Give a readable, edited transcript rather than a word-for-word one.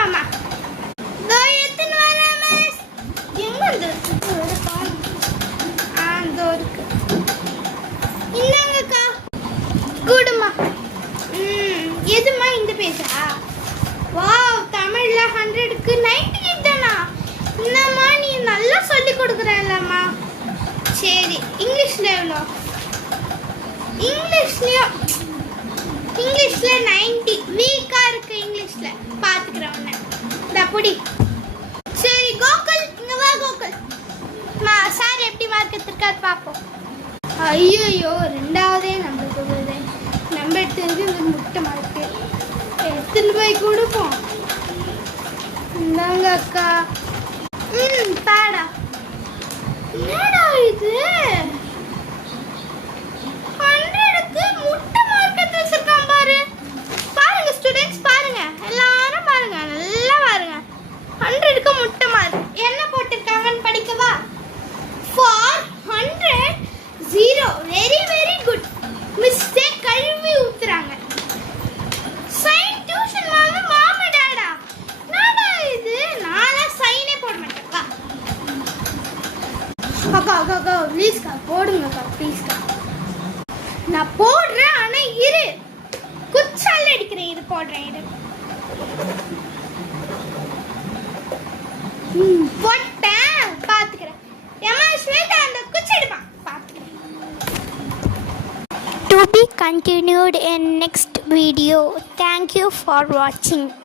கொடுமாமா. இதோ எடுத்துன்னு வரேன் மிஸ். எங்க இருக்கு? இதோ இருக்கு. இந்தாங்கக்கா. கொடுமா. எதுமா இந்த பேஜா? வாவ், தமிழ்ல 100க்கு 98 தானா? என்னம்மா நீ நல்லா சொல்லி கொடுக்குறல்லம்மா. சரி, இங்கிலீஷ்ல எவ்வளோ? இங்கிலீஷ்ல 90. வீக்கா இருக்கு இங்கிலீஷ்ல. பாத்துக்கிறேன் உன்னை. புடி. சரி கோகுல், இங்க வா கோகுல். சார் எப்படி மார்க் எடுத்திருக்காரு பாப்போம். ஐயோ, ரெண்டாவதே நம்ம கொடுக்குது. நம்ம எடுத்தது இந்த முட்டை மார்க்கு. எடுத்துன்னு போய் கொடுப்போம். இந்தாங்க அக்கா. பாடா. என்னடா இது? 100க்கு முட்டை மார்க் எடுத்து வச்சிருக்கான் பாரு. பாருங்க ஸ்டூடெண்ட்ஸ், பாருங்க எல்லாரும் பாருங்க, நல்லா பாருங்க. 100க்கு முட்டை மார்க். என்ன போட்டிருக்காங்கன்னு படிக்கவா? For 100 0. Very very good. Mistake கழுவி ஊத்துறாங்க. சைன் டியூஷன் வாங்க மாமா டாடா. நாடா இது? நானா சைனே போட மாட்டேன். அக்கா ப்ளீஸ்க்கா போடுங்கக்கா, ப்ளீஸ்க்கா. நான் போடுறேன், ஆனா இரு, குச்சால அடிக்கிறேன். இது போடுறேன், இரு. போட்டேன், பாத்துக்கிறேன். ஏமா ஸ்வேதா, அந்த குச்சி எடுப்பான், பாத்துக்கிறேன். To be continued in next video. Thank you for watching.